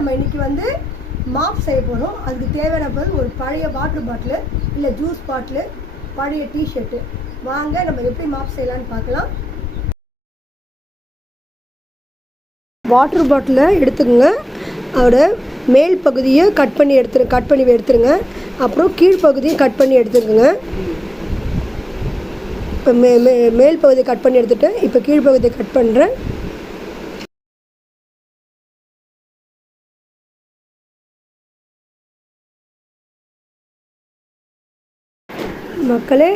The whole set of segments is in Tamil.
நம்ம இன்றைக்கி வந்து மாப் செய்ய போகிறோம். அதுக்கு தேவையான பொருள் ஒரு பழைய வாட்டர் பாட்டிலு, இல்லை ஜூஸ் பாட்டிலு, பழைய டிஷர்ட்டு. வாங்க நம்ம எப்படி மாப் செய்யலான்னு பார்க்கலாம். வாட்டர் பாட்டிலை எடுத்துக்கோங்க. அதோட மேல் பகுதியை கட் பண்ணி எடுத்துருங்க. அப்புறம் கீழ்ப்பகுதியும் கட் பண்ணி எடுத்துக்கோங்க. இப்போ மேல் பகுதியை கட் பண்ணி எடுத்துகிட்டு இப்போ கீழ்ப்பகுதியை கட் பண்ணுறேன். மக்களே,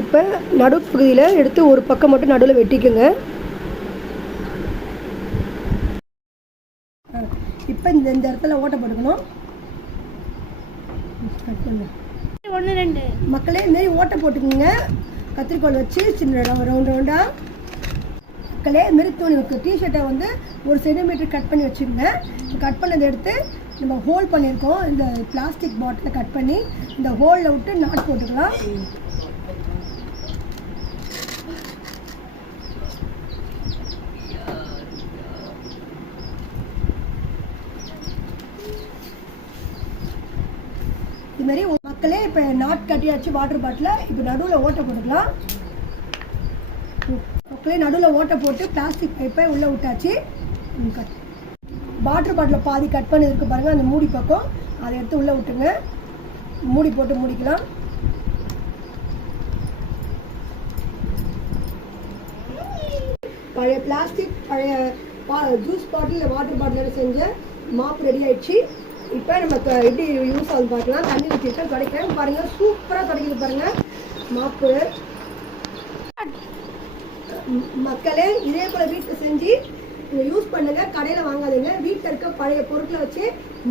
இப்போ நடுப்பகுதியில் எடுத்து ஒரு பக்கம் மட்டும் நடுவில் வெட்டிக்குங்க. இப்போ இந்த இடத்துல ஓட்டை போட்டுக்கணும். மக்களே, இதுமாரி ஓட்டை போட்டுக்கோங்க. கத்திரிக்கோல் வச்சு சின்ன ரவுண்டாக. மக்களே, இதுமாரி துணி டிஷர்ட்டை வந்து 1 சென்டிமீட்டர் கட் பண்ணி வச்சுக்கோங்க. கட் பண்ணதை எடுத்து நம்ம ஹோல் பண்ணியிருக்கோம். இந்த பிளாஸ்டிக் பாட்டிலை கட் பண்ணி இந்த ஹோலில் விட்டு நாட் போட்டுக்கலாம். இது மாதிரி மக்களே இப்போ நாட் கட்டியாச்சு வாட்டர் பாட்டில். இப்போ நடுவில் ஓட்டை போட்டுக்கலாம். மக்களே, நடுவில் ஓட்டை போட்டு பிளாஸ்டிக் பைப்பை உள்ளே விட்டாச்சு. வாட்டர் பாட்டில் பாதி கட் பண்ணி இருக்கு பாருங்கள், அந்த மூடி பக்கம் அதை எடுத்து உள்ளே விட்டுங்க. மூடி போட்டு மூடிக்கலாம். பழைய பிளாஸ்டிக் பழைய ஜூஸ் பாட்டில் வாட்டர் பாட்டில் செஞ்ச மாப் ரெடி ஆயிடுச்சு. இப்போ நம்ம எப்படி யூஸ் ஆகுது பார்க்கலாம். தண்ணி ஊற்றிட்டு துடைக்கிறேன் பாருங்கள். சூப்பராக துடைக்குது பாருங்கள் மாப்பு. மக்களே, இதே போல் வீட்டில் செஞ்சு யூஸ் பண்ணுங்கள். கடையில் வாங்காதீங்க. வீட்டில் இருக்க பழைய பொருட்களை வச்சு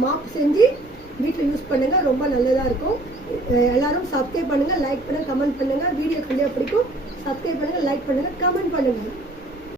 மாப் செஞ்சு வீட்டில் யூஸ் பண்ணுங்கள். ரொம்ப நல்லதாக இருக்கும். எல்லோரும் சப்ஸ்கிரைப் பண்ணுங்கள், லைக் பண்ணுங்கள், கமெண்ட் பண்ணுங்கள். வீடியோ கண்டிப்பாக பிடிக்கும். சப்ஸ்கிரைப் பண்ணுங்கள், லைக் பண்ணுங்கள், கமெண்ட் பண்ணுங்கள்.